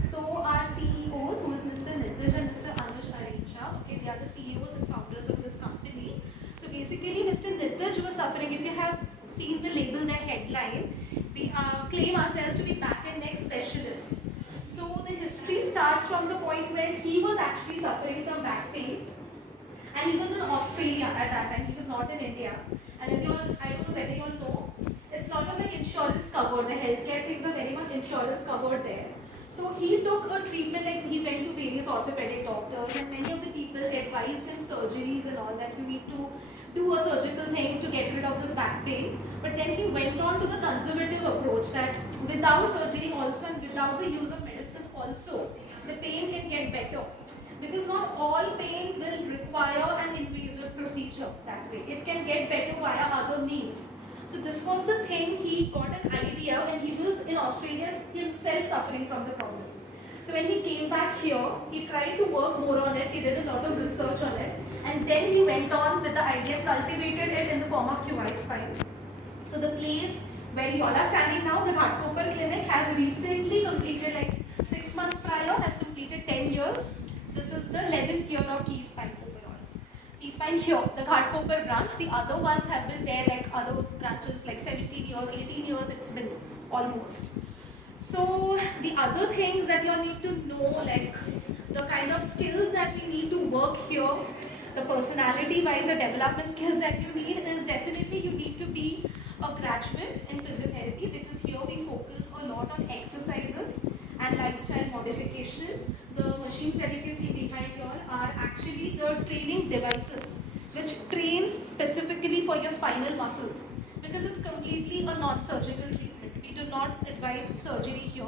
So our CEOs, who is Mr. Nitish and Mr. Anuj Arecha, okay, they are the CEOs and founders of this company. So basically, Mr. Nitish was suffering. If you have seen the label, the headline, we claim ourselves to be back and neck specialists. So the history starts from the point where he was actually suffering from back pain, and he was in Australia at that time. He was not in India. And as you all, I don't know whether you all know, it's lot of like insurance covered. The healthcare things are very much insurance covered there. So he took a treatment, like he went to various orthopedic doctors, and many of the people advised him surgeries and all, that you need to do a surgical thing to get rid of this back pain. But then he went on to the conservative approach that without surgery also and without the use of medicine also, the pain can get better, because not all pain will require an invasive procedure that way. It can get better via other means. So this was the thing, he got an idea when he was in Australia himself suffering from the problem. So when he came back here, he tried to work more on it, he did a lot of research on it, and then he went on with the idea, cultivated it in the form of QI Spine. So the place where you all are standing now, the Ghatkopar clinic, has recently completed, like 6 months prior, has completed 10 years. This is the 11th year of Key Spine overall. Key Spine here, the Ghatkopar branch, the other ones have been there, like other branches, like 17 years, 18 years, it's been almost. So the other things that you need to know, like the kind of skills that we need to work here, the personality wise, the development skills that you need is definitely you need to be a graduate in physiotherapy, because here we focus a lot on exercises and lifestyle modification. The machines that you can see behind you all are actually the training devices which trains specifically for your spinal muscles, because it's completely a non-surgical treatment. We do not advise surgery here.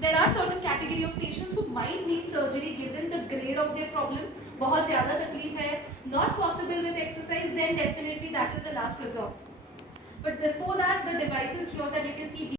There are certain category of patients who might need surgery given the grade of their problem. बहुत ज़्यादा तकलीफ है, not possible with exercise, then definitely that is the last resort. But before that, the devices here that you can see